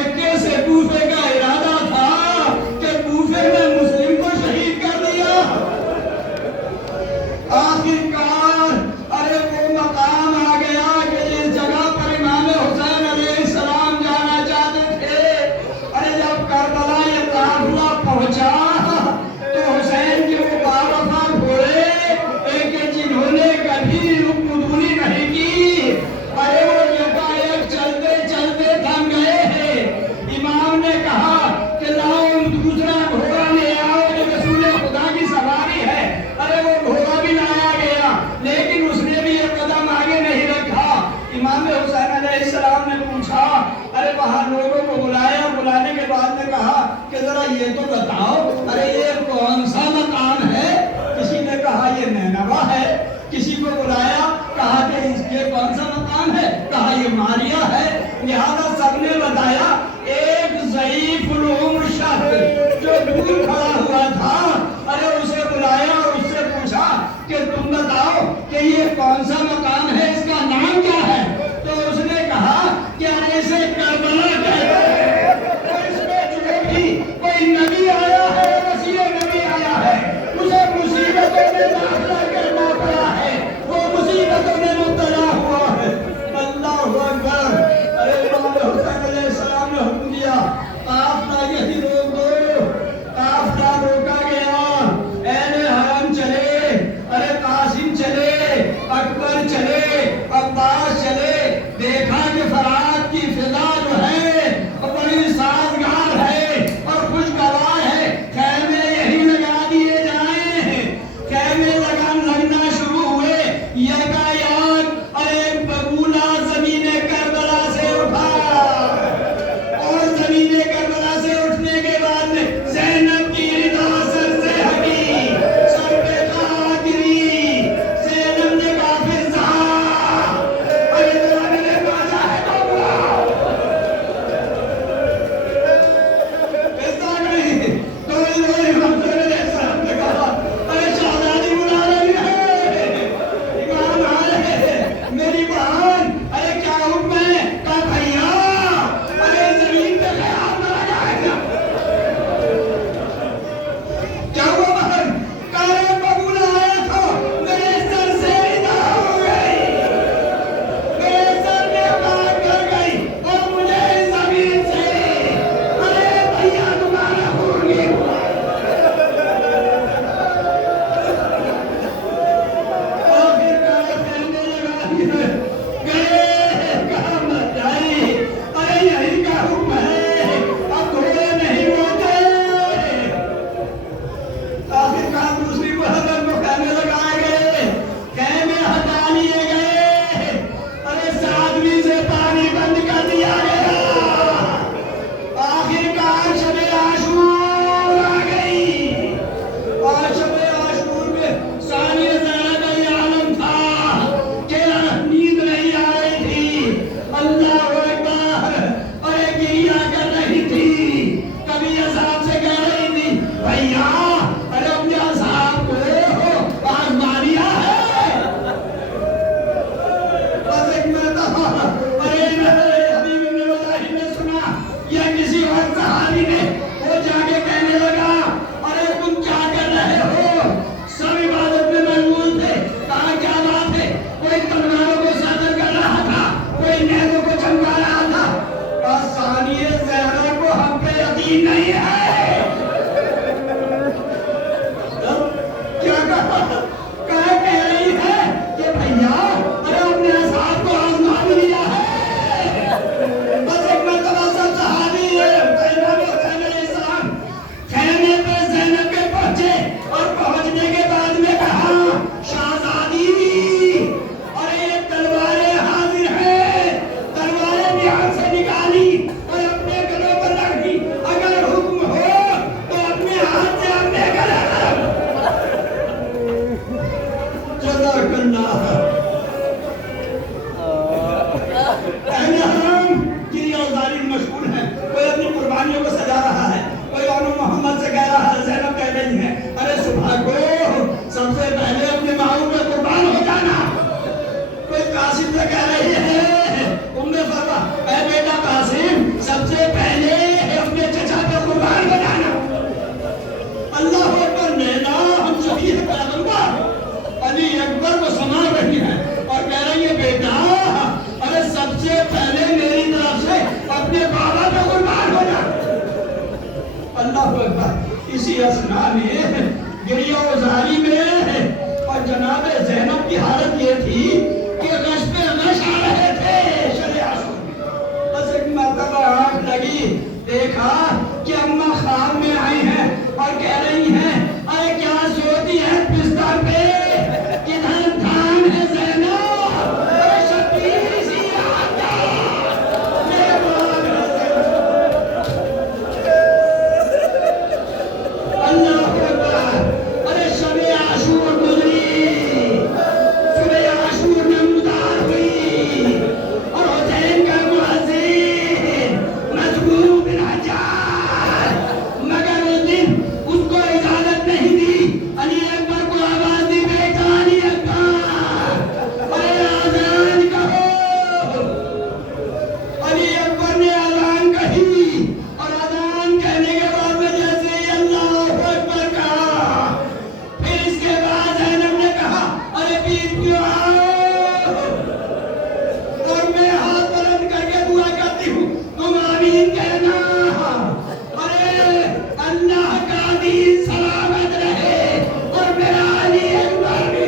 مکے سے کوفے کا ارادہ تھا کہ کوفے میں مسلم کو شہید کر دیا۔ آخرکار ارے وہ مقام آ گیا کہ جس جگہ پر امام حسین علیہ السلام جانا چاہتے تھے، ارے جب کربلا یہ قافلہ پہنچا تو حسین کے مبارکہ گھوڑے کہ جنہوں نے کبھی رکودونی نہیں کی، ارے وہ یکایک چلتے چلتے تھم گئے ہیں۔ امام نے کہا کہ لاؤ دوسرا گھوڑا لے آؤ جو رسول خدا کی سواری ہے۔ ارے وہ گھوڑا بھی لایا گیا لیکن اس نے بھی یہ قدم آگے نہیں رکھا۔ امام حسین علیہ السلام نے پوچھا، ارے وہاں لوگوں کو بلایا، بلانے کے بعد نے کہا کہ ذرا یہ تو بتاؤ ارے یہ کون سا مقام ہے؟ کسی نے کہا یہ نینوا ہے، کسی کو بلایا کہا کہ یہ کون سا مقام ہے؟ کہا یہ ماریہ ہے۔ لہذا سب نے بتایا۔ ایک ضعیف العمر شخص جو دور کھڑا ہوا تھا، ارے اسے بلایا اور اس سے پوچھا کہ تم بتاؤ کہ یہ کون سا مقام ہے، اس کا نام کیا ہے؟ تو اس نے کہا کہ ارے اسے کربلا کہتے ہیں، اور اس میں جو بھی کوئی نبی آیا ہے، مسیح نبی آیا ہے، اسے مصیبتوں میں داخلہ کرنا پڑا ہے، وہ مصیبتوں میں مبتلا ہوا ہے۔ اللہ اکبر۔ ارے امام حسین علیہ السلام نے حکم دیا قافلہ یہی روک دو۔ قافلہ روکا گیا۔ اہل حرم چلے، ارے قاسم چلے، اکبر چلے، عباس چلے۔ دیکھا کہ فرات کی فضا جو ہے بڑی سازگار ہے اور خوشگوار ہے، خیمے یہی لگا دیے جائیں۔ خیمے لگنا شروع ہوئے۔ یکایک ارے بگولا زمین کربلا سے اٹھا، اور زمین کربلا سے اٹھنے کے بعد زینب کی ردا سر سے ہٹی، سر پہ کہا گری۔ زینب نے کہا پھر زہا، ارے ذرا میرے بادشاہ ہے تو بلاؤ۔ ایسا نہیں کوئی حضرت علیہ السلام نے کہا ارے شہزادی بلا رہی ہے، امام آئے، میری بہن، ارے کیا حکم ہے؟ کہا بھیا ارے زمین پہ خیال نہ جائے گا۔ کیا ہوا بہن؟ کہا ارے بگولا آیا تھا، میرے سر سے ردا ہو گئی، میرے سر میں کاٹ کر گئی اور مجھے زمین سے ارے بھیا تمہارا خون نہیں ہوا۔ آخرکار کہنے لگا گئے کہاں مت جائی، ارے یہی کا حکم ہے، اب گھوڑے نہیں ہوتے۔ آخرکار دوسری بہادر کو خیمے لگائے گئے، خیمے ہٹا لیے گئے، ارے ساتویں سے پانی بند کر دیا گیا۔ آخرکار شب عاشور آ گئی، اور شب عاشور میں ثانیہ زینب عالم تھا کہ نیند نہیں آ رہی تھی، اللہ اکبر، ارے گریا کر رہی تھی، کبھی عذاب سے کہہ رہی تھی بھیا ارے اپنے عذاب کو آزمانیہ ہے۔ بس ایک مرتبہ ارے حبیب ابن مظاہر نے سنا یا کسی اور صحابی نے، وہ جا کے کہنے لگا ارے تم کیا کر رہے ہو؟ سب عبادت میں مشغول تھے۔ کہا کیا بات ہے؟ کوئی تلواروں کو صادر کر رہا تھا، کوئی نیزوں کو چمکا رہا تھا۔ بس ثانیہ زہرا کو ہم پہ یقین نہیں ہے۔ کیا کہہ رہی ہے کہ بھیا ارے اپنے عذاب کو آزما بھی لیا ہے۔ بس ایک مرتبہ سب صحابی امام حسین علیہ السلام خیمے پہ زینب کے پہنچے، اور پہنچنے کے بعد میں کہا شہزادی ارے یہ تلواریں حاضر ہیں۔ تلواریں بیان سے نکالی اور اپنے گلوں پر رکھ دی، اگر حکم ہو تو اپنے ہاتھ سے اپنے گلے رکھ۔ جزاک اللہ۔ اہل حرم کی اوزاری مشغول ہیں، کوئی اپنی قربانیوں کو سجا رہا ہے، کوئی انو محمد سے کہہ رہا ہے، زینب کہہ رہی ہے ارے صبح کو سب سے پہلے اپنے ماؤں پہ قربان ہو جانا۔ کوئی قاسم سے کہہ رہی ہے ام فرما اے بیٹا से अपने बाबा पे कुर्बान हो जा। अल्लाह अकबर। इसी असना में गिरिया-उज़ारी में और जनाब ज़ैनब की हालत ये थी कि गश पे गश आ रहे थे शब आशूर में। बस एक मर्तबा आँख लगी, देखा कि अम्मा ख्वाब में आई हैं और कह रही हैं, अरे क्या सोती है बिस्तर पे, किधर धाम है ज़ैनब, अरे शबीर सी आजा, मेहमान है ज़ैनब। अल्लाह अकबर। अरे शब आशूर गुजरी, सुबह आशूर नमदार हुई और हुसैन का मुअज्जिन मजबूर बिन हज्जाज, मगर उस दिन उसको इजाजत नहीं दी। अली अकबर को आवाज दी, बेटा अली अकबर, अरे आजान कहो। अली अकबर ने अजान कही और अजान कहने के बाद में जैसे ही अल्लाह अकबर कहा, फिर इसके बाद ज़ैनब ने कहा, अरे बीत क्यों आओ, और मैं हाथ बुलंद करके दुआ करती हूँ, तुम आमीन कहना। अरे अल्लाह का दीन सलामत रहे और मेरा अली अकबर भी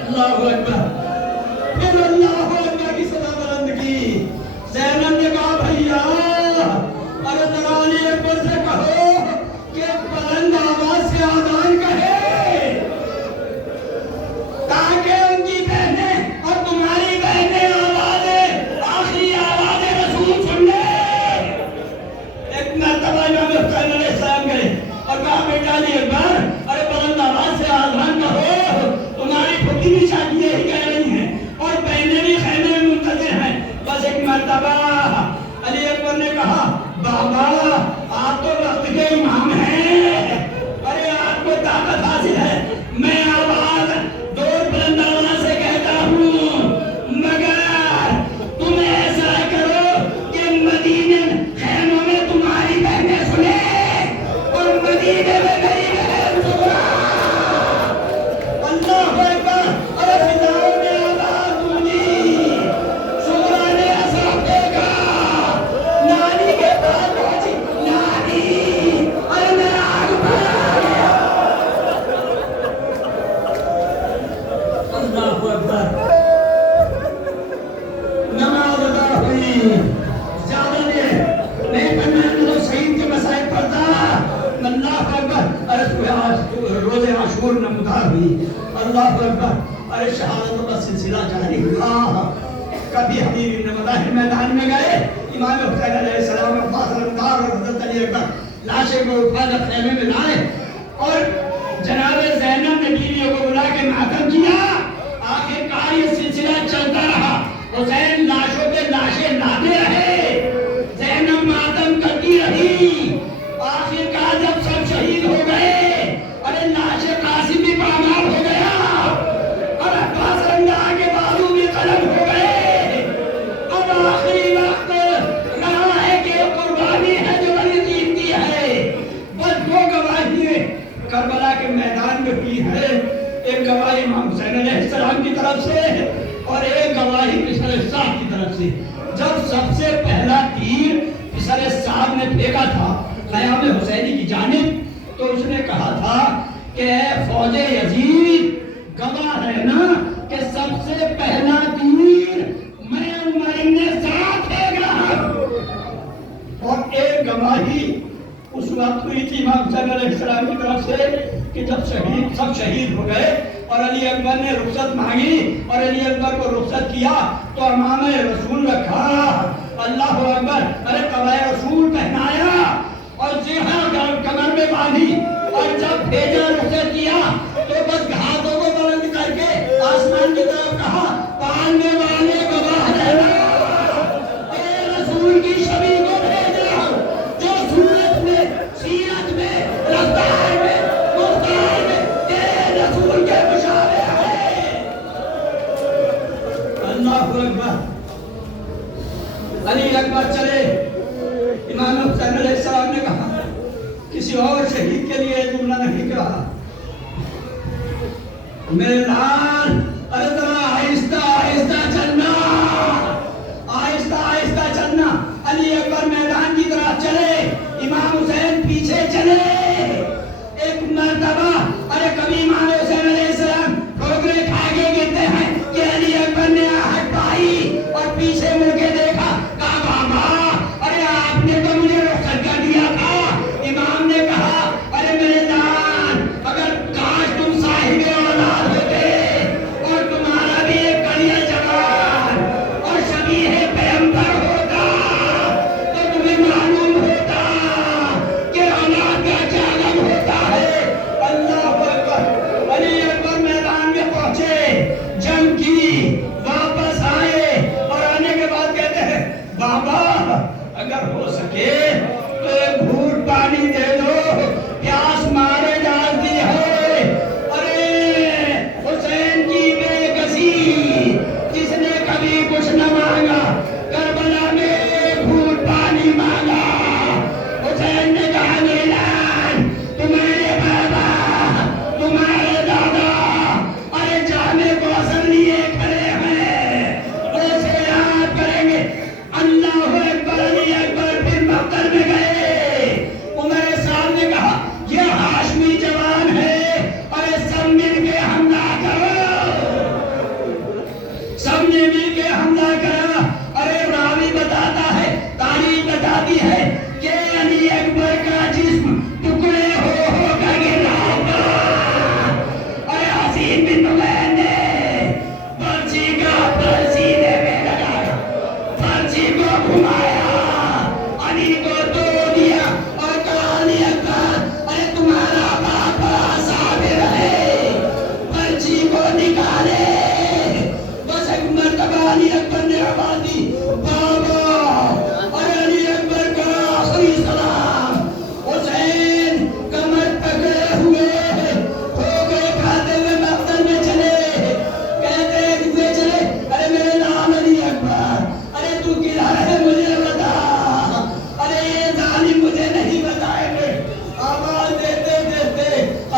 अल्लाह अकबर। फिर अल्लाह अकबर की सदा बुलंद की। ज़ैनब ने कहा, भैया अरे जरा अली अकबर से कहो कि बुलंद आवाज से आज़ान कहे, ताकि उनकी बहनें और तुम्हारी बहनें आवाज़ें, आखिरी आवाज़ें रसूल सुन ले। एक मर्तबा इमाम हुसैन अलैहिस्सलाम गए और कहा, बेटा अली अकबर, अरे बुलंद आवाज से आज़ान कहो, तुम्हारी फुफी भी शायद यही कह रही हैं और बहनें भी खैमे में मुंतज़िर हैं। बस एक मर्तबा अली अकबर ने कहा, बाबा आप तो वक्त के इमाम हैं, अरे आपको ताकत हासिल है, मैं आवाज दो बुलंद आवाज से कहता हूँ, मगर तुम ऐसा करो कि मदीने खैमों में तुम्हारी बहनें सुने और मदीने में मेरी बहन सुना। अल्लाह अकबर। अरे फिजाओं में आवाज गूंजी, सुगरा ने असर देखा, नानी के पास पहुंची, नानी, अरे मेरा अकबर आ गया। अल्लाह अकबर। नमाज अदा हुई, ज्यादा नहीं करना तो शहीद के मसाइल पढ़ता। अल्लाह अकबर। अरे रोज़े आशूर नमदार हुई। अल्लाह अकबर। अरे शहादतों का सिलसिला जारी हुआ। कभी हबीब इब्न मदाहिर मैदान में गए, इमाम हुसैन अलैहिस्सलाम अब्बास नमदार और हज़रत अली अकबर लाशें को उठाकर खैमे में लाए और जनाब ज़ैनब ने बीवियों को बुला के मातम किया। आखिरकार ये सिलसिला चलता रहा, हुसैन लाशों पे लाशें लाते रहे, ज़ैनब मातम करती रही। आखिरकार जब सब शहीद हो गए, अरे लाशे कासिम भी पामाल हो गया और अब्बास रंदा के बाजू भी कलम हो गए। अब आखिरी वक्त रहा है कि कुर्बानी है जो बड़ी कीमती है। बस दो गवाही करबला के मैदान में हुई है, एक गवाही इमाम हुसैन अलैहिस्सलाम की तरफ से और एक गवाही बिसर साहब की तरफ से। जब सबसे पहला तीर बिसर साहब ने फेंका था क़याम हुसैनी की जानिब, तो उसने कहा था कि फौजे यजीद गवाह है ना कि सबसे पहला तीर मैं उमर इब्न साद फेंका। और एक गवाही उस वक्त हुई थी इमाम हुसैन अलैहिस्सलाम की तरफ से कि जब सब शहीद हो गए और अली अकबर ने रुखसत मांगी और अली अकबर को रुखसत किया तो अमामे रसूल रखा। अल्लाह अकबर। अरे कबाए रसूल पहनाया और जिहा कमर में बांधी और जब भेजा रुखसत किया तो बस हाथों को बुलंद करके आसमान की तरफ कहा, पालने वाले गवाह रहना, रसूल की छवि को भेजा जो सूरत में, सीरत में, रफ्तार में, मुख्तार में तेरे रसूल के मुशाबे है। अल्लाह अकबर। अली अकबर चले, इमाम हुसैन अलैहिस्सलाम ने कहा, किसी और शहीद के लिए जुमला नहीं कहा, मेरे लाल, अरे जरा आहिस्ता आहिस्ता चलना। सके तो एक घूंट पानी दे दो, प्यास मारे जाती है। अरे हुसैन की बेकसी, जिसने कभी कुछ न मांगा, करबला में एक घूंट पानी मांगा। हुसैन ने कहा नीलान, तुम्हारे बाबा, तुम्हारे दादा, अरे जाने को असर लिए खड़े हैं, उसे याद करेंगे। अल्लाहु अकबर, अली अकबर फिर मक्कर में गए। उमर सामने कहा ये हाशमी जवान है, अरे सब मिलके हमला करो। सबने मिलके हमला करा। अरे रावी बताता है, तारीख बताती है कि अली अकबर का जिस्म टुकड़े हो कर गिरा। अरे हसीन बिन नुमैर ने पर्ची का पर सीने में लगाया, पर्ची को घुमाया, अली को तोड़ दिया और कहा अली अकबर, अरे तुम्हारा बाप साबिर है, पर्ची को निकाले। बस एक मर्तबा अली अकबर ने आवाज दी, बाबा। अरे अली अकबर का आखिरी सलाम। हुसैन कमर पकड़े हुए ठोकरे खाते हुए मक्तल में चले, कहते हुए चले, अरे मेरे नाम अली अकबर, अरे तू किधर है मुझे बता, अरे ये जालिम मुझे नहीं बताएंगे। आवाज देते देते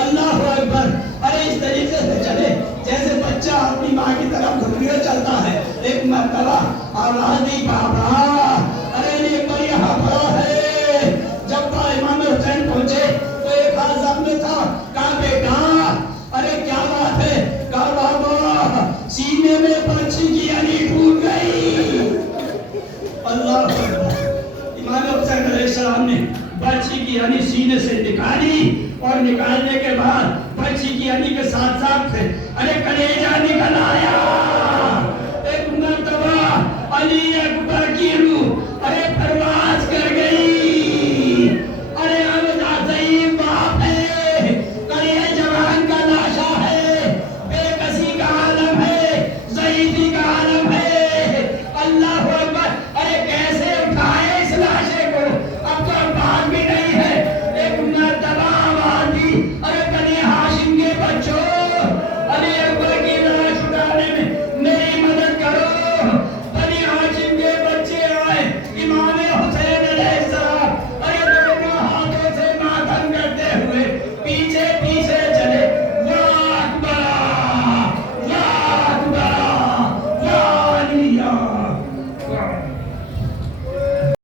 अल्लाह अकबर, अरे इस तरीके से चले जैसे बच्चा अपनी माँ की तरफ घुटने चलता है। एक मर्तबा आवाज दी, बाबा। अरे अली अकबर यहाँ खड़ा है। जब इमाम हुसैन पहुंचे तो एक हाथ सामने था। कहा बेटा, अरे क्या बात है? कहा बाबा, सीने में पर्ची की अली टूट गई। अल्लाह अकबर। इमाम हुसैन अलैहिस्सलाम ने पर्ची की अली सीने से निकाली और निकालने के बाद पर्ची की अली के साथ साथ से अरे कलेजा निकल आया। एक मर्तबा अली